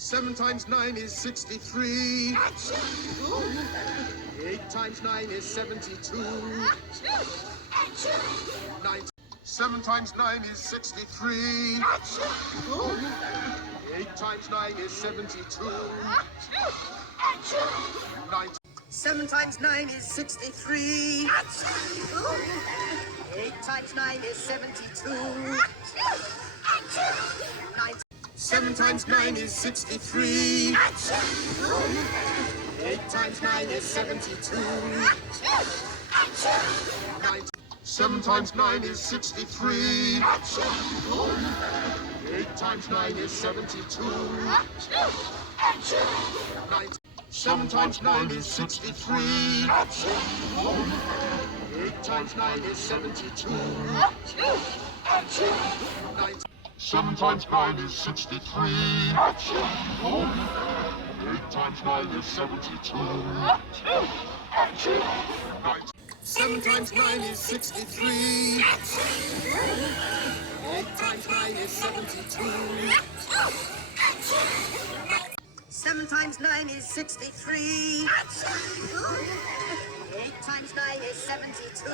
7 times 9 is 63. 8 times 9 is 72. 7 times 9 is 63. 8 times 9 is 72. 7 times 9 is 63. 8 times 9 is 72. 7 times 9 is 63. 8 times 9 is 72. 7 times 9 is 63. 8 times 9 is 72. 7 times 9 is 63. 8 times 9 is 72. 7 times 9 is 63. 8 times 9 is 72. 7 times 9 is 63. 8 times 9 is 72. 7 times 9 is 63. 8 times 9 is 72.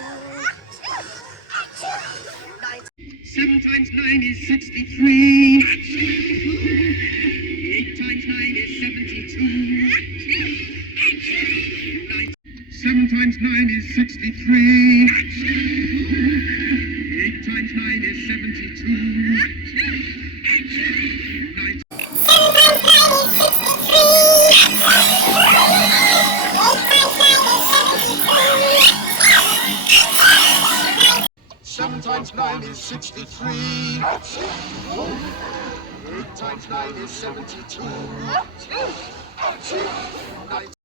7 times 9 is 63. 8 times 9 is 72. 7 times 9 is 63. 8 times 9 is 72. 7 times 9 is 63. 8 times 9 is 72.